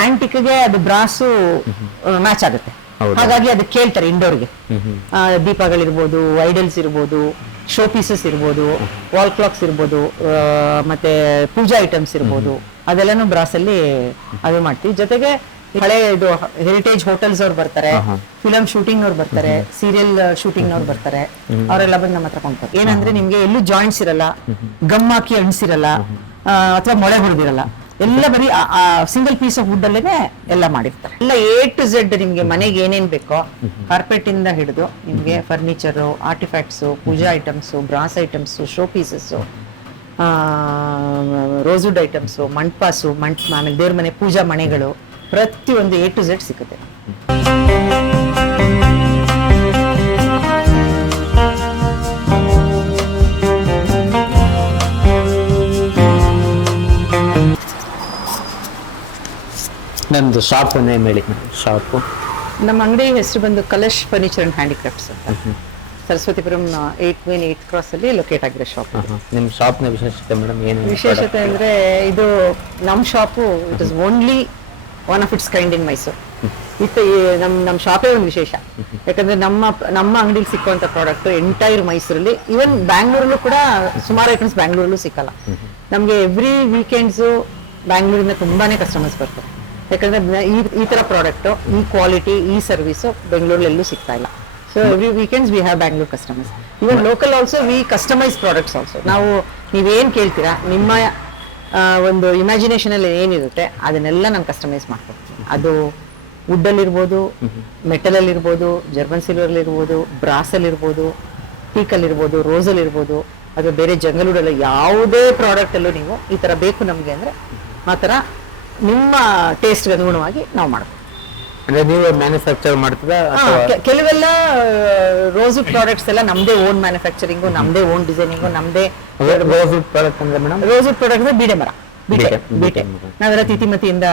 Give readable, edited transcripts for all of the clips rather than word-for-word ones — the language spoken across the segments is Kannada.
ಆಂಟಿಕ್ಗೆ ಅದು ಬ್ರಾಸು ಮ್ಯಾಚ್ ಆಗುತ್ತೆ. ಹಾಗಾಗಿ ಅದು ಕೇಳ್ತಾರೆ ಇಂಡೋರ್ಗೆ. ದೀಪಗಳಿರ್ಬೋದು, ಐಡಲ್ಸ್ ಇರ್ಬೋದು, ಶೋ ಪೀಸಸ್ ಇರ್ಬೋದು, ವಾಲ್ ಕ್ಲಾಕ್ಸ್ ಇರ್ಬೋದು, ಮತ್ತೆ ಪೂಜಾ ಐಟಮ್ಸ್ ಇರ್ಬೋದು, ಅದೆಲ್ಲಾನು ಬ್ರಾಸ್ ಅಲ್ಲಿ ಅದು ಮಾಡ್ತೀವಿ. ಜೊತೆಗೆ ಹಳೆ ಇದು ಹೆರಿಟೇಜ್ ಹೋಟೆಲ್ಸ್ ಅವ್ರು ಬರ್ತಾರೆ, ಫಿಲಂ ಶೂಟಿಂಗ್ ಅವ್ರು ಬರ್ತಾರೆ, ಸೀರಿಯಲ್ ಶೂಟಿಂಗ್ ಅವ್ರು ಬರ್ತಾರೆ, ಅವರೆಲ್ಲ ಬಂದು ನಮ್ಮ ಹತ್ರ ಕೊಂಡ್ತಾರೆ. ಏನಂದ್ರೆ ನಿಮ್ಗೆ ಎಲ್ಲೂ ಜಾಯಿಂಟ್ಸ್ ಇರಲ್ಲ, ಗಮ್ ಹಾಕಿ ಅಣಿಸಿರಲ್ಲ, ಅಥವಾ ಮೊಳೆ ಹೊಡೆದಿರಲ್ಲ, ಎಲ್ಲ ಬರೀ ಸಿಂಗಲ್ ಪೀಸ್ ಆಫ್ ವುಡ್ ಅಲ್ಲೇನೆ ಎಲ್ಲ ಮಾಡಿರ್ತಾರೆ. ಎಲ್ಲ A to Z ನಿಮ್ಗೆ ಮನೆಗೆ ಏನೇನ್ ಬೇಕೋ, ಕಾರ್ಪೆಟ್ ಇಂದ ಹಿಡಿದು ನಿಮ್ಗೆ furniture, artefacts, pooja items, brass items, show pieces, rosewood items, ಮಂಟಪಾಸು, ಆಮೇಲೆ ದೇವ್ರ ಮನೆ ಪೂಜಾ ಮನೆಗಳು, ಪ್ರತಿಯೊಂದು A to Z ಸಿಗುತ್ತೆ. ನಮ್ದು ಶಾಪ್ ನೇಮ್ ಹೇಳಿ. ಶಾಪು ನಮ್ಮ ಅಂಗಡಿ ಹೆಸರು ಬಂದು ಕಲಶ್ ಫರ್ನಿಚರ್ ಅಂಡ್ ಹ್ಯಾಂಡಿಕ್ರಾಫ್ಟ್ಸ್ ಅಂತ, ಸರಸ್ವತಿಪುರಂ 8 Main 8 Cross ಅಲ್ಲಿ ಲೊಕೇಟ್ ಆಗಿದೆ ಶಾಪ್. ನಿಮ್ಮ ಶಾಪ್ನ ವಿಶೇಷತೆ ಮೇಡಮ್ ಏನು? ವಿಶೇಷತೆ ಅಂದ್ರೆ ಇದು ನಮ್ಮ shop it is only one of it's kind ಇನ್ ಮೈಸೂರು. ನಮ್ಮ ಶಾಪೇ ಒಂದು ವಿಶೇಷ. ಯಾಕಂದ್ರೆ ನಮ್ಮ ಅಂಗಡಿಲಿ ಸಿಕ್ಕುವಂತ ಪ್ರಾಡಕ್ಟ್ ಎಂಟೈರ್ ಮೈಸೂರಲ್ಲಿ, ಈವನ್ ಬ್ಯಾಂಗ್ಳೂರಲ್ಲೂ ಕೂಡ ಸುಮಾರು ಐಟಮ್ಸ್ ಬ್ಯಾಂಗ್ಳೂರಲ್ಲೂ ಸಿಕ್ಕಲ್ಲ. ನಮ್ಗೆ ಎವ್ರಿ ವೀಕೆಂಡ್ಸು ಬ್ಯಾಂಗ್ಳೂರಿಂದ ತುಂಬಾನೇ ಕಸ್ಟಮರ್ಸ್ ಬರ್ತಾರೆ. ಯಾಕಂದ್ರೆ ಈ ತರ ಪ್ರಾಡಕ್ಟ್, ಈ ಕ್ವಾಲಿಟಿ, ಈ ಸರ್ವಿಸ್ ಬೆಂಗಳೂರಲ್ಲೂ ಸಿಗ್ತಾ ಇಲ್ಲ. So every weekends we have Bangalore customers. Even local also we customise products also. ನಾವು ನೀವೇನ್ ಕೇಳ್ತೀರಾ, ನಿಮ್ಮ ಒಂದು ಇಮ್ಯಾಜಿನೇಷನ್ ಅಲ್ಲಿ ಏನಿರುತ್ತೆ ಅದನ್ನೆಲ್ಲ ನಾನು ಕಸ್ಟಮೈಸ್ ಮಾಡ್ಕೊಡ್ತೀನಿ. ಅದು ವುಡ್ ಅಲ್ಲಿ ಇರ್ಬೋದು, ಮೆಟಲ್ ಅಲ್ಲಿ ಇರ್ಬೋದು, ಜರ್ಮನ್ ಸಿಲ್ವರ್ ಅಲ್ಲಿ ಇರ್ಬೋದು, ಬ್ರಾಸ್ ಅಲ್ಲಿ ಇರ್ಬೋದು, ಟೀಕ್ ಅಲ್ಲಿ ಇರ್ಬೋದು, ರೋಸ್ ಅಲ್ಲಿ ಇರ್ಬೋದು, ಅಥವಾ ಬೇರೆ ಜಂಗಲ್ ವುಡ್ ಅಲ್ಲಿ ಯಾವುದೇ ಪ್ರಾಡಕ್ಟ್ ಅಲ್ಲೂ ನೀವು ಈ ತರ ಬೇಕು ನಮ್ಗೆ ಅಂದ್ರೆ ಆ ತರ ನಿಮ್ಮ ಟೇಸ್ಟ್ ಅನುಗುಣವಾಗಿ ನಾವು ಮಾಡ್ತೀವಿ. ಅಂದ್ರೆ ನೀವು ಮ್ಯಾನುಫ್ಯಾಕ್ಚರ್ ಮಾಡ್ತೀರಾ? ಕೆಲವೆಲ್ಲ ರೋಸ್ವುಡ್ ಪ್ರಾಡಕ್ಟ್ಸ್ ಎಲ್ಲ ನಮ್ದೇ ಓನ್ ಮ್ಯಾನುಫ್ಯಾಕ್ಚರಿಂಗು, ನಮ್ದೇ ಓನ್ ಡಿಸೈನಿಂಗು, ನಮ್ದೇ. ರೋಸ್ವುಡ್ ಪ್ರಾಡಕ್ಟ್ ಅಂದ್ರೆ ಮೇಡಮ್? ರೋಸ್ವುಡ್ ಪ್ರಾಡಕ್ಟ್ ಅಂದ್ರೆ ಬೀಟೆ ಮರ, ಬೀಟೆ ನಾವೆಲ್ಲ ತಿತಿಮತಿಯಿಂದ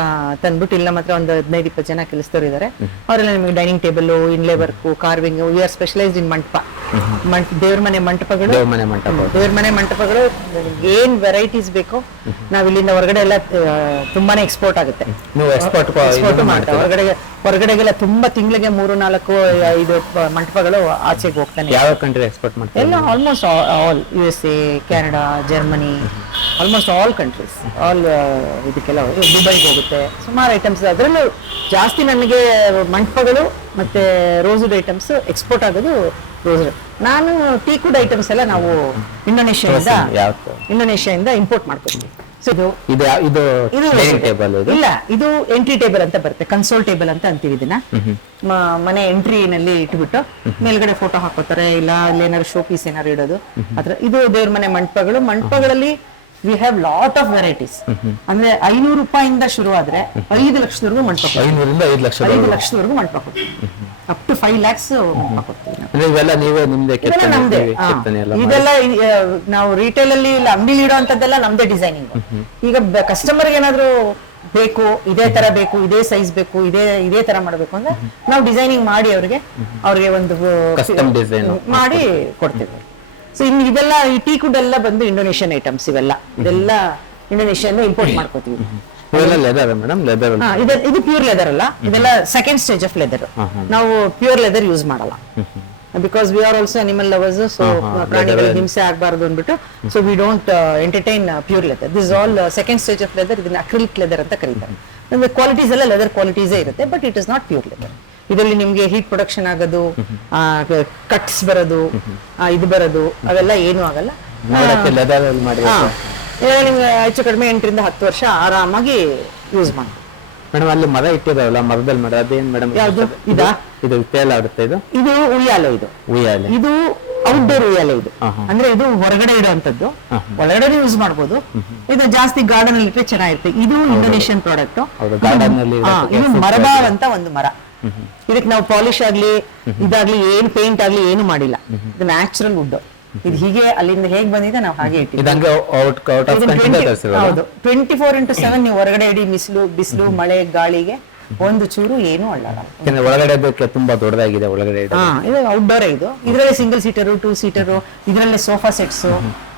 ತಂದ್ಬಿಟ್ಟು ಇಲ್ಲಿ ನಮ್ಮ ಹತ್ರ ಒಂದು 15-20 ಜನ ಕೆಲಸದವ್ರು ಇದ್ದಾರೆ. ಅವರೆಲ್ಲ ನಿಮಗೆ dining table, inlay work, carving, we are specialised in mantapa, ದೇವ್ರ ಮನೆ ಮಂಟಪಗಳು, ಏನ್ ವೆರೈಟೀಸ್ ಬೇಕೋ ನಾವ್ ಇಲ್ಲಿಂದ ಹೊರಗಡೆ ಎಲ್ಲ ತುಂಬಾನೇ ಎಕ್ಸ್ಪೋರ್ಟ್ ಆಗುತ್ತೆ. ಎಕ್ಸ್ಪೋರ್ಟ್ ಮಾಡ್ತಾರೆ ಹೊರಗಡೆಗೆಲ್ಲ. ತುಂಬಾ ತಿಂಗಳಿಗೆ 3-4-5 ಮಂಟಪಗಳು ಆಚೆಗೆ ಹೋಗ್ತಾನೆ. ಯಾವ ಕಂಟ್ರಿ ಎಕ್ಸ್ಪೋರ್ಟ್ ಮಾಡ್ತಾರೆ? ಎಲ್ಲ almost all USA, Canada, Germany, almost all countries, all ಇದಕ್ಕೆಲ್ಲ ದುಬೈಗೆ ಹೋಗುತ್ತೆ. ಸುಮಾರು ಐಟಮ್ಸ್. ಅದರಲ್ಲೂ ಜಾಸ್ತಿ ನನಗೆ ಮಂಟಪಗಳು ಮತ್ತೆ ರೋಸ್ವುಡ್ ಐಟಮ್ಸ್ ಎಕ್ಸ್ಪೋರ್ಟ್ ಆಗೋದು ರೋಸ್ವುಡ್. ನಾನು ಟೀಕ್ವುಡ್ ಐಟಮ್ಸ್ ಎಲ್ಲ ನಾವು ಇಂಡೋನೇಷಿಯಾದಿಂದ ಇಂಪೋರ್ಟ್ ಮಾಡ್ಕೊತೀವಿ. ಇಲ್ಲ, ಇದು ಎಂಟ್ರಿ ಟೇಬಲ್ ಅಂತ ಬರುತ್ತೆ, ಕನ್ಸೋಲ್ ಟೇಬಲ್ ಅಂತ ಅಂತೀವಿ ಇದನ್ನ. ಮನೆ ಎಂಟ್ರಿನಲ್ಲಿ ಇಟ್ಬಿಟ್ಟು ಮೇಲ್ಗಡೆ ಫೋಟೋ ಹಾಕೋತಾರೆ, ಇಲ್ಲ ಅಲ್ಲಿ ಏನಾದ್ರು ಶೋ ಪೀಸ್ ಏನಾದ್ರು ಇಡೋದು. ಅದ್ರ ಇದು ದೇವ್ರ ಮನೆ ಮಂಟಪಗಳಲ್ಲಿ we have lot of varieties. ಅಂದ್ರೆ 500 ರೂಪಾಯಿಂದ ಶುರು ಆದ್ರೆ 5 ಲಕ್ಷದವರೆಗೂ ಮಂಟಪ, 5 ಲಕ್ಷದವರೆಗೂ ಮಂಟಪ ಕೊಡ್ತೀವಿ. ಅಪ್ ಟು 5 lakhs ಇದೆಲ್ಲ ನಾವು ರಿಟೇಲ್ ಅಲ್ಲಿ ಇಲ್ಲ ಅಂಗಡಿಲಿ ಇಡುವಂತದ್ದೆಲ್ಲ ನಮ್ದೇ ಡಿಸೈನಿಂಗ್. ಈಗ ಕಸ್ಟಮರ್ಗೆ ಏನಾದ್ರು ಬೇಕು, ಇದೇ ತರ ಬೇಕು, ಇದೇ ಸೈಜ್ ಬೇಕು, ಇದೇ ತರ ಮಾಡ್ಬೇಕು ಅಂದ್ರೆ ನಾವು ಡಿಸೈನಿಂಗ್ ಮಾಡಿ ಅವ್ರಿಗೆ ಒಂದು ಮಾಡಿ ಕೊಡ್ತೇವೆ. ಸೊ ಇನ್ನು ಇದೆಲ್ಲ ಈ ಟೀಕ್ವುಡ್ ಎಲ್ಲ ಬಂದು ಇಂಡೋನೇಷಿಯನ್ ಐಟಮ್ಸ್. ಇದೆಲ್ಲ ಇಂಡೋನೇಷಿಯಾದಿಂದ ಇಂಪೋರ್ಟ್ ಮಾಡ್ಕೋತೀವಿ. ಇದು ಪ್ಯೂರ್ ಲೆದರ್ ಅಲ್ಲ, ಇದೆಲ್ಲ ಸೆಕೆಂಡ್ ಸ್ಟೇಜ್ ಆಫ್ ಲೆದರ್. ನಾವು ಪ್ಯೂರ್ ಲೆದರ್ ಯೂಸ್ ಮಾಡಲ್ಲ, because we are also animal lovers. So ಪ್ರಾಣಿಗಳಿಗೆ ಹಿಂಸೆ ಆಗಬಾರ್ದು ಅಂದ್ಬಿಟ್ಟು so we don't entertain pure leather. This all second stage of leather. ಇದನ್ನ ಅಕ್ರಿಲಿಕ್ ಲೆದರ್ ಅಂತ ಕರೀತಾರೆ. ಕ್ವಾಲಿಟೀಸ್ ಎಲ್ಲ ಲೆದರ್ ಕ್ವಾಲಿಟೀಸೇ ಇರುತ್ತೆ, but it is not pure leather. ಇದರಲ್ಲಿ ನಿಮ್ಗೆ ಹೀಟ್ ಪ್ರೊಡಕ್ಷನ್ ಆಗೋದು, ಕಟ್ಸ್ ಬರೋದು, ಇದು ಬರೋದು ಅವೆಲ್ಲ ಏನೂ ಆಗಲ್ಲ. ನಿಮ್ಗೆ ಹೆಚ್ಚು ಕಡಿಮೆ 8-10 ವರ್ಷ ಆರಾಮಾಗಿ ಯೂಸ್ ಮಾಡಿ. ಮೇಡಮ್ ಅಲ್ಲಿ ಮರ ಇಟ್ಟಿದಾವಲ್ಲ, ಮರದಲ್ಲಿ ಮರ ಅದೇನ್ ಮೇಡಮ್? ಯಾವ್ದು? ಇದು ಉಯ್ಯಾಲೆ ಆಡುತ್ತೆ. ಇದು ಉಯ್ಯಾಲೆ. ಇದು ಔಟ್ಡೋರ್ ಉಯ್ಯಾಲೆ. ಇದು ಅಂದ್ರೆ ಇದು ಹೊರಗಡೆ ಇಡುವಂತದ್ದು, ಒಳಗಡೆ ಯೂಸ್ ಮಾಡ್ಬೋದು. ಇದು ಜಾಸ್ತಿ ಗಾರ್ಡನ್ ಅಲ್ಲಿ ಇಟ್ಟರೆ ಚೆನ್ನಾಗಿರುತ್ತೆ. ಇದು ಇಂಡೋನೇಷಿಯನ್ ಪ್ರಾಡಕ್ಟ್. ಇದು ಮರಬಾರ್ ಅಂತ ಒಂದು ಮರ. ಇದಕ್ಕೆ ನಾವು ಪಾಲಿಶ್ ಆಗ್ಲಿ ಇದಾಗ್ಲಿ ಏನು ಪೇಂಟ್ ಆಗ್ಲಿ ಏನು ಮಾಡಿಲ್ಲ. ಇದು ನ್ಯಾಚುರಲ್ ವುಡ್. ಇದು ಹೀಗೆ ಅಲ್ಲಿಂದ ಹೇಗ್ ಬಂದಿದೆ ನಾವು ಹಾಗೆ ಇಟ್ಟಿದ್ದೀವಿ. ಹೌದು, 24x7 ನೀವು ಹೊರಗಡೆ ಇಡಿ, ಬಿಸಿಲು ಮಳೆ ಗಾಳಿಗೆ ಒಂದು ಚೂರು ಏನು ಅಳ್ಳಲ್ಲ. ಒಳಗಡೆ ತುಂಬಾ ದೊಡ್ಡದಾಗಿದೆ ಒಳಗಡೆ. ಇದು ಔಟ್ಡೋರ್. ಇದು ಇದರಲ್ಲಿ ಸಿಂಗಲ್ ಸೀಟರು, 2 ಸೀಟರು, ಇದರಲ್ಲೇ sofa sets,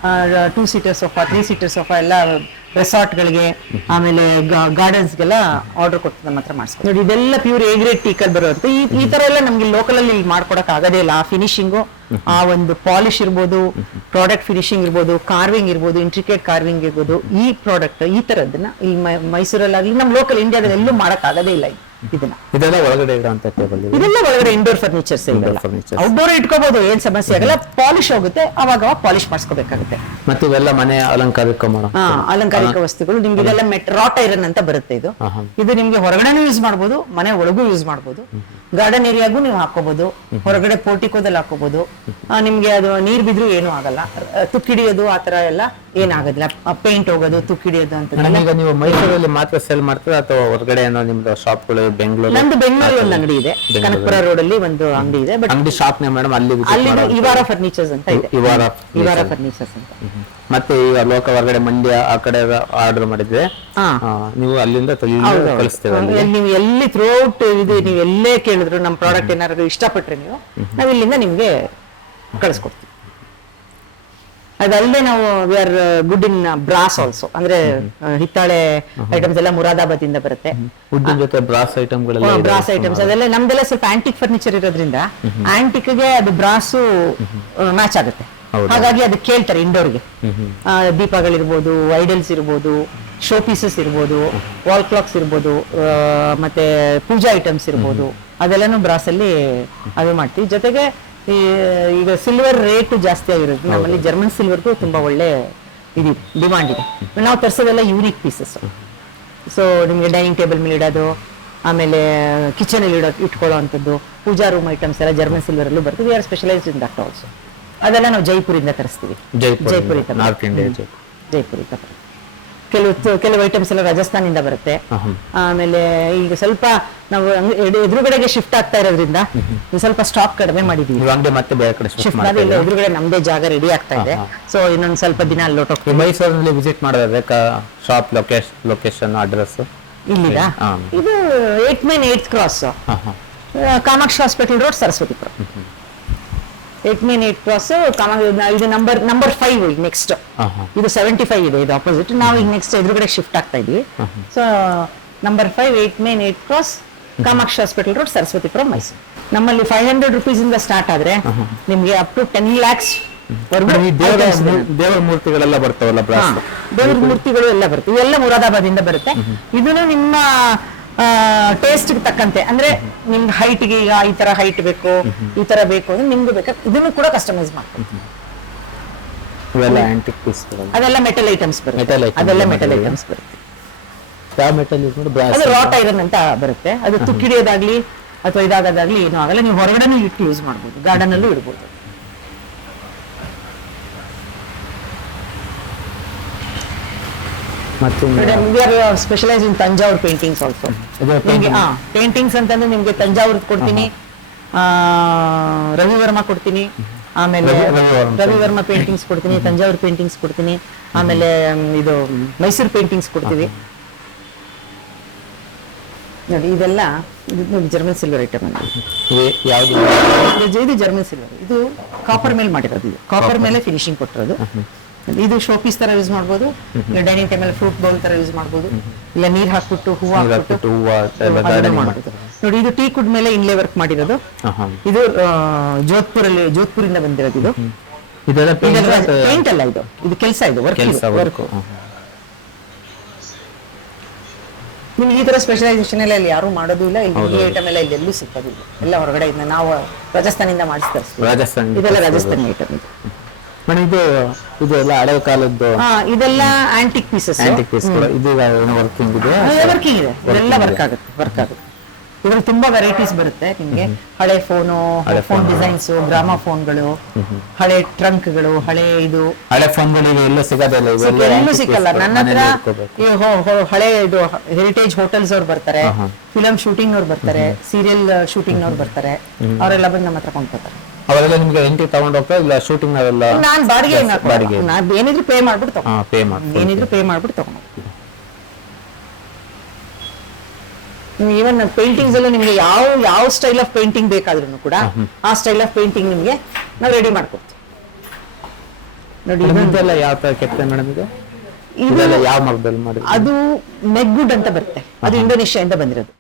2 seater sofa 3 seater sofa ಎಲ್ಲ ರೆಸಾರ್ಟ್ಗಳಿಗೆ ಆಮೇಲೆ ಗಾರ್ಡನ್ಸ್ಗೆಲ್ಲ ಆರ್ಡರ್ ಕೊಟ್ಟು ನಮ್ಮ ಹತ್ರ ಮಾಡಿಸ್ಕೊಂಡು ನೋಡಿ ಇದೆಲ್ಲ ಪ್ಯೂರ್ ಎ ಗ್ರೇಡ್ ಟೀಕಲ್ಲಿ ಬರುತ್ತೆ. ಈ ತರ ಎಲ್ಲ ನಮ್ಗೆ ಲೋಕಲ್ ಅಲ್ಲಿ ಮಾಡ್ಕೊಡಕ್ ಆಗೋದೇ ಇಲ್ಲ. ಆ ಫಿನಿಶಿಂಗು, ಆ ಒಂದು ಪಾಲಿಶ್ ಇರ್ಬೋದು, ಪ್ರಾಡಕ್ಟ್ ಫಿನಿಶಿಂಗ್ ಇರ್ಬೋದು, ಕಾರ್ವಿಂಗ್ ಇರ್ಬೋದು, ಇಂಟ್ರಿಕೇಟ್ ಕಾರ್ವಿಂಗ್ ಇರ್ಬೋದು, ಈ ಪ್ರಾಡಕ್ಟ್ ಈ ತರದನ್ನ ಈ ಮೈಸೂರಲ್ಲಾಗ್ಲಿ ನಮ್ಮ ಲೋಕಲ್ ಇಂಡಿಯಾದಲ್ಲಿ ಎಲ್ಲೂ ಮಾಡಕ್ ಆಗೋದೇ ಇಲ್ಲ ಇದನ್ನ. ಇದೆಲ್ಲ ಒಳಗಡೆ ಇಡುವಂತ ಟೇಬಲ್ ಇದೆಲ್ಲ ಒಳಗಡೆ ಇಂಡೋರ್ ಫರ್ನಿಚರ್ಸ್ ಔಟ್ಡೋರ್ ಇಟ್ಕೋಬಹುದು, ಏನ್ ಸಮಸ್ಯೆ ಆಗಲ್ಲ. ಪಾಲಿಶ್ ಹೋಗುತ್ತೆ, ಅವಾಗ ಪಾಲಿಶ್ ಮಾಡಿಸ್ಕೋಬೇಕಾಗುತ್ತೆ. ಮತ್ತೆ ಇವೆಲ್ಲ ಮನೆ ಅಲಂಕಾರಕ್ಕೆ ಮಾಡೋ ಅಲಂಕಾರಿಕ ವಸ್ತುಗಳು ನಿಮ್ಗೆ ಇದೆಲ್ಲ ರಾಟ್ ಐರನ್ ಅಂತ ಬರುತ್ತೆ. ಇದು ನಿಮ್ಗೆ ಹೊರಗಡೆನೂ ಯೂಸ್ ಮಾಡ್ಬೋದು, ಮನೆ ಒಳಗೂ ಯೂಸ್ ಮಾಡ್ಬೋದು, ಗಾರ್ಡನ್ ಏರಿಯಾಗೂ ನೀವು ಹಾಕೋಬಹುದು, ಹೊರಗಡೆ ಪೋರ್ಟಿಕೋದಲ್ಲಿ ಹಾಕೋಬಹುದು. ನಿಮ್ಗೆ ಅದು ನೀರ್ ಬಿದ್ರು ಏನು ಆಗಲ್ಲ, ತುಕ್ಕಿಡಿಯೋದು ಆತರ ಎಲ್ಲ ಏನಾಗದಿಲ್ಲ. ಪೇಂಟ್ ಹೋಗೋದು, ತುಕ್ಕಿಡಿಯೋದು ಅಂತ. ಈಗ ನೀವು ಮೈಸೂರಲ್ಲಿ ಮಾತ್ರ ಸೇಲ್ ಮಾಡ್ತೀರಾ ಅಥವಾ ಹೊರಗಡೆ ಏನೋ ನಿಮ್ದು ಶಾಪ್ಗಳು ಬೆಂಗಳೂರು? ನಮ್ದು ಬೆಂಗಳೂರಲ್ಲಿ ಒಂದು ಅಂಗಡಿ ಇದೆ, ಕನಕಪುರ ರೋಡ್ ಅಲ್ಲಿ ಒಂದು ಅಂಗಡಿ ಇದೆ. ಬಟ್ ಅಂಗಡಿ ಶಾಪ್ ನೇ ಮೇಡಮ್ ಅಲ್ಲಿ ಇವಾರ ಫರ್ನಿಚರ್ಸ್ ಅಂತ ಇದೆ. ಇವಾರ ಫರ್ನಿಚರ್ಸ್ ಅಂತ. ಮತ್ತೆ ಈಗ ಲೋಕ ಹೊರಗಡೆ ಮಂಡ್ಯ ಆ ಕಡೆ ಆರ್ಡರ್ ಮಾಡಿದ್ರೆ ನೀವು ಅಲ್ಲಿಂದ ಕಳಿಸ್ತೀರಾ? ನೀವು ಎಲ್ಲಿ ಥ್ರೂಔಟ್ ಇದು ನೀವು ಎಲ್ಲೇ ಕೇಳಿದ್ರು ನಮ್ಮ ಪ್ರಾಡಕ್ಟ್ ಏನಾದ್ರು ಇಷ್ಟಪಟ್ರೆ ನೀವು ನಾವ್ ಇಲ್ಲಿಂದ ನಿಮ್ಗೆ ಕಳಿಸ್ಕೊಡ್ತೀವಿ. ಅದಲ್ಲದೆ ನಾವು we are good in brass also, ಅಂದ್ರೆ ಹಿತ್ತಾಳೆ ಐಟಮ್ಸ್ ಎಲ್ಲ ಮುರಾದಾಬಾದ್ ಇಂದ ಬರುತ್ತೆ. ವುಡ್ ಜೊತೆ ಬ್ರಾಸ್ ಐಟಮ್ಸ್ ಅದೆಲ್ಲ ನಮ್ದೆಲ್ಲ ಸ್ವಲ್ಪ ಆಂಟಿಕ್ ಫರ್ನಿಚರ್ ಇರೋದ್ರಿಂದ ಆಂಟಿಕ್ ಗೆ ಅದು ಬ್ರಾಸು ಮ್ಯಾಚ್ ಆಗುತ್ತೆ. ಹಾಗಾಗಿ ಅದಕ್ಕೆ ಕೇಳ್ತಾರೆ ಇಂಡೋರ್ಗೆ. ದೀಪಗಳಿರ್ಬೋದು, ಐಡಲ್ಸ್ ಇರ್ಬೋದು, ಶೋ ಪೀಸಸ್ ಇರ್ಬೋದು, ವಾಲ್ ಕ್ಲಾಕ್ಸ್ ಇರ್ಬೋದು, ಮತ್ತೆ ಪೂಜಾ ಐಟಮ್ಸ್ ಇರ್ಬೋದು, ಅದೆಲ್ಲಾನು ಬ್ರಾಸ್ ಅಲ್ಲಿ ಅದು ಮಾಡ್ತೀವಿ. ಜೊತೆಗೆ ಈಗ ಸಿಲ್ವರ್ ರೇಟ್ ಜಾಸ್ತಿ ಆಗಿರುತ್ತೆ ನಮ್ಮಲ್ಲಿ. ಜರ್ಮನ್ ಸಿಲ್ವರ್ಗೂ ತುಂಬಾ ಒಳ್ಳೆ ಇದು ಡಿಮಾಂಡ್ ಇದೆ. ನಾವು ತರಿಸೋದೆಲ್ಲ ಯೂನಿಕ್ ಪೀಸಸ್. ಸೊ ನಿಮ್ಗೆ ಡೈನಿಂಗ್ ಟೇಬಲ್ ಮೇಲೆ ಇಡೋದು, ಆಮೇಲೆ ಕಿಚನ್ ಅಲ್ಲಿ ಇಟ್ಕೊಳ್ಳೋ ಅಂಥದ್ದು, ಪೂಜಾ ರೂಮ್ ಐಟಮ್ಸ್ ಎಲ್ಲ ಜರ್ಮನ್ ಸಿಲ್ವರ್ ಅಲ್ಲೂ ಬರ್ತದೆ. V are specialised in that also. ಅದೆಲ್ಲ ನಾವು ಜೈಪುರಿಂದ ತರಿಸ್ತೀವಿ. ಜೈಪುರಿಂದ ಕೆಲವು ಐಟಮ್ಸ್ ಎಲ್ಲ ರಾಜಸ್ಥಾನಿಂದ ಬರುತ್ತೆ. ಆಮೇಲೆ ಈಗ ಸ್ವಲ್ಪ ನಾವು ಎದುರುಗಡೆಗೆ ಶಿಫ್ಟ್ ಆಗ್ತಾ ಇರೋದ್ರಿಂದ ಸ್ವಲ್ಪ ಸ್ಟಾಕ್ ಕಡಿಮೆ ಮಾಡಿದೀವಿ. ಶಿಫ್ಟ್ ಮಾಡಿ ಎದುರುಗಡೆ ನಮ್ದೇ ಜಾಗ ರೆಡಿ ಆಗ್ತಾ ಇದೆ. ಸೊ ಇನ್ನೊಂದ್ ಸ್ವಲ್ಪ ದಿನ ಅಲ್ಲಿ ಹೊರಟೋಗ್ತೀವಿ. ಮೈಸೂರಿನಲ್ಲಿ ವಿಸಿಟ್ ಮಾಡೋದಾದ್ರೆ ಶಾಪ್ ಲೊಕೇಶನ್ ಅಡ್ರೆಸ್ ಇಲ್ಲಿದಾ? ಇದು 8 Main 8th Cross, Kamakshi hospital road, Saraswathipura. 8 Main 8th Cross, ಇದು ನಂಬರ್ 5 ನೆಕ್ಸ್ಟ್. ಇದು 75 ಇದೆ, ಇದು ಆಪೋಸಿಟ್. ನಾವು ಈಗ ನೆಕ್ಸ್ಟ್ ಎದುರುಗಡೆ ಶಿಫ್ಟ್ ಆಗ್ತಾ ಇದೀವಿ. So number 5 8 Main 8th Cross, Kamakshi hospital road, Saraswathipura, Mysuru. ನಮ್ಮಲ್ಲಿ 500 rupees ಇಂದ ಸ್ಟಾರ್ಟ್ ಆದ್ರೆ ನಿಮ್ಗೆ ಅಪ್ ಟು 10 lakhs ದೇವರ ಮೂರ್ತಿಗಳೆಲ್ಲ ಬರ್ತಾವಲ್ಲ? ದೇವರ ಮೂರ್ತಿಗಳು ಎಲ್ಲ ಬರ್ತವೆ. ಇವೆಲ್ಲ ಮುರಾದಾಬಾದ್ ಇಂದ ಬರುತ್ತೆ. ಇದನ್ನು ನಿಮ್ಮ ಟೇಸ್ಟ್ ತಕ್ಕಂತೆ, ಅಂದ್ರೆ ನಿಮ್ಗೆ ಹೈಟ್ಗೆ ಈಗ ಈ ತರ ಹೈಟ್ ಬೇಕು, ಈ ತರ ಬೇಕು ಅಂದ್ರೆ ನಿಮ್ಗೆ ಬೇಕಾದ್ರೆ ಇದನ್ನು ಕೂಡ ಕಸ್ಟಮೈಸ್ ಮಾಡ್ತೀವಿ. ಅದೆಲ್ಲ ಮೆಟಲ್ ಐಟಮ್ಸ್ ಬರುತ್ತೆ. ಅದೆಲ್ಲ ಮೆಟಲ್ ಐಟಮ್ಸ್ ಬರುತ್ತೆ. ಅದು ರಾಟ್ ಐರನ್ ಅಂತ ಬರುತ್ತೆ. ಅದು ತುಕ್ಕಿಡಿಯೋದಾಗ್ಲಿ ಅಥವಾ ಇದಾಗೋದಾಗ್ಲಿ ಏನೂ ಆಗಲ್ಲ. ನೀವು ಹೊರಗಡೆನೂ ಇಟ್ಟು ಯೂಸ್ ಮಾಡ್ಬೋದು, ಗಾರ್ಡನ್ ಅಲ್ಲೂ ಇಡ್ಬೋದು. ಸ್ಪೆಷಲೈಸ್ ಇನ್ ತಂಜಾವೂರ್ ಪೇಂಟಿಂಗ್ಸ್ ಆಲ್ಸೋ. ಪೇಂಟಿಂಗ್ಸ್ ಅಂತಂದ್ರೆ ನಿಮ್ಗೆ ತಂಜಾವೂರ್ ಕೊಡ್ತೀನಿ, ರವಿವರ್ಮ ಕೊಡ್ತೀನಿ, ಆಮೇಲೆ ರವಿವರ್ಮ ಪೇಂಟಿಂಗ್ಸ್ ಕೊಡ್ತೀನಿ, ತಂಜಾವೂರ್ ಪೇಂಟಿಂಗ್ಸ್ ಕೊಡ್ತೀನಿ, ಆಮೇಲೆ ಇದು ಮೈಸೂರು ಪೇಂಟಿಂಗ್ಸ್ ಕೊಡ್ತೀವಿ. ನೋಡಿ ಇದೆಲ್ಲ ನೋಡಿ ಜರ್ಮನ್ ಸಿಲ್ವರ್ ಐಟಮ್ ಅಂತ. ಇದು ಜರ್ಮನ್ ಸಿಲ್ವರ್, ಇದು ಕಾಪರ್ ಮೇಲೆ ಮಾಡಿರೋದು. ಇದು ಕಾಪರ್ ಮೇಲೆ ಫಿನಿಶಿಂಗ್ ಕೊಟ್ಟಿರೋದು. ಇದು ಶೋ ಪೀಸ್ ತರ ಯೂಸ್ ಮಾಡ್ಬೋದು, ಡೈನಿಂಗ್ ಟೇಬಲ್ ಫ್ರೂಟ್ ಬೌಲ್ ತರ ಯೂಸ್ ಮಾಡ್ಬೋದು, ಇಲ್ಲ ನೀರ್ ಹಾಕ್ಬಿಟ್ಟು ಹೂವು ಹಾಕ್ಬಿಟ್ಟು ಮಾಡ್ಬೋದು. ನೋಡಿ ಇದು ಟೀ ಕುಡ್ ಮೇಲೆ ಇನ್ಲೇ ವರ್ಕ್ ಮಾಡಿರೋದು. ಇದು ಜೋಧ್ಪುರಿಂದ ಬಂದಿರೋದು. ಇದು ಪೇಂಟ್ ಅಲ್ಲ, ಇದು ಕೆಲಸ, ಇದು ವರ್ಕ್. ನಿಮ್ಗೆ ಈ ತರ ಸ್ಪೆಷಲೈಸೇಷನ್ ಎಲ್ಲ ಇಲ್ಲಿ ಯಾರು ಮಾಡೋದು ಇಲ್ಲ. ಇಲ್ಲಿ ಐಟಮ್ ಎಲ್ಲ ಇಲ್ಲಿ ಎಲ್ಲೂ ಸಿಕ್ಕೋದಿಲ್ಲ, ಎಲ್ಲ ಹೊರಗಡೆ ಇಂದ ನಾವು ರಾಜಸ್ಥಾನಿಂದ ಮಾಡಿಸ್ತೀವಿ. ಇದೆಲ್ಲ ರಾಜಸ್ಥಾನಿ ಐಟಮ್. ಇದೆಲ್ಲ ಹಳೆ ಕಾಲದ್ದು, ಇದೆಲ್ಲ ಆಂಟಿಕ್ ಪೀಸಸ್. ವರ್ಕಿಂಗ್ ಇದೆ, ಇದೆಲ್ಲ ವರ್ಕ್ ಆಗುತ್ತೆ. ಇದ್ರಲ್ಲಿ ತುಂಬಾ ವೆರೈಟೀಸ್ ಬರುತ್ತೆ ನಿಮ್ಗೆ. ಹಳೆ ಫೋನ್ ಡಿಸೈನ್ಸ್, ಗ್ರಾಮಾ ಫೋನ್ಗಳು, ಹಳೆ ಟ್ರಂಕ್ಗಳು, ಹಳೆ ಫೋನ್ಗಳು ಎಲ್ಲ ಸಿಗೋದಿಲ್ಲ, ಎಲ್ಲೂ ಸಿಕ್ಕಲ್ಲ. ನನ್ನ ಹತ್ರ ಹಳೆ ಇದು ಹೆರಿಟೇಜ್ ಹೋಟೆಲ್ಸ್ ಅವ್ರು ಬರ್ತಾರೆ, ಫಿಲಂ ಶೂಟಿಂಗ್ ಅವ್ರು ಬರ್ತಾರೆ, ಸೀರಿಯಲ್ ಶೂಟಿಂಗ್ ಅವ್ರು ಬರ್ತಾರೆ, ಅವರೆಲ್ಲ ಬಂದು ನಮ್ಮ ಹತ್ರ ಕೊಂಡ್ಕೊತಾರೆ. ಅವೆಲ್ಲ ನಿಮ್ಗೆ ರೆಂಟಿಗೆ ತಗೊಂಡು ಹೋಗ್ತಾ ಇಲ್ಲ ಶೂಟಿಂಗ್? ನಾವೆಲ್ಲ ನಾನು ಬಾಡಿಗೆ ಏನಿದ್ರು ಪೇ ಮಾಡ್ಬಿಟ್ಟು ತಗೊಂಡು ಈವನ್ ಪೇಂಟಿಂಗ್ಸ್ ಎಲ್ಲ ನಿಮ್ಗೆ ಯಾವ ಸ್ಟೈಲ್ ಆಫ್ ಪೇಂಟಿಂಗ್ ಬೇಕಾದ್ರೂ ಕೂಡ ಆ ಸ್ಟೈಲ್ ಆಫ್ ಪೇಂಟಿಂಗ್ ನಿಮ್ಗೆ ನಾವು ರೆಡಿ ಮಾಡ್ಕೊಡ್ತೀವಿ. ನೋಡಿ ಇದೆಲ್ಲ ಯಾವ ತರ ಕೆತ್ತನೆ ಮೇಡಮ್ ಇದು? ಇದೆಲ್ಲ ಯಾವ ಮರದಲ್ಲಿ ಮಾಡಿದ್ರು? ಅದು ಮೆಗ್ವುಡ್ ಅಂತ ಬರುತ್ತೆ, ಅದು ಇಂಡೋನೇಷ್ಯಾದಿಂದ ಬಂದಿರೋದು.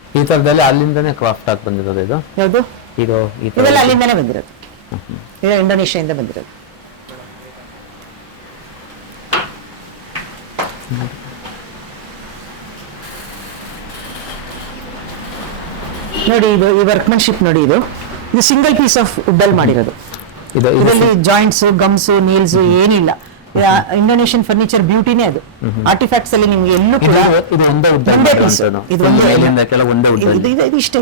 ಈ ತರದಲ್ಲಿ ಅಲ್ಲಿಂದನೇ ಕ್ರಾಫ್ಟ್ ಆಗಿ ಬಂದಿರೋದು ಇದು? ಯಾವುದು ಇದು ಇದೆಲ್ಲ ಅಲ್ಲಿಂದಾನೇ ಬಂದಿರೋದು, ಇದು ಇಂಡೋನೇಷ್ಯಾದಿಂದ ಬಂದಿರೋದು. ನೋಡಿ ಇದು ಈ ವರ್ಕ್ಮನ್ಶಿಪ್ ನೋಡಿ, ಇದು ಸಿಂಗಲ್ ಪೀಸ್ ಆಫ್ ವುಡ್ ಅಲ್ಲಿ ಮಾಡಿರೋದು. ಇದರಲ್ಲಿ ಜಾಯಿಂಟ್ಸ್, ಗಮ್ಸ್, ನೀಲ್ಸ್ ಏನಿಲ್ಲ. ಇಂಡೋನೇಷಿಯನ್ ಫರ್ನಿಚರ್ ಬ್ಯೂಟಿನೇ ಅದು. ಆರ್ಟಿಫ್ಯಾಕ್ಟ್ಸ್ ಅಲ್ಲಿ ನಿಮ್ಗೆ ಎಲ್ಲೂ ಕೂಡ ಒಂದೇ ಪೀಸ್, ಇದು ಇಷ್ಟೇ,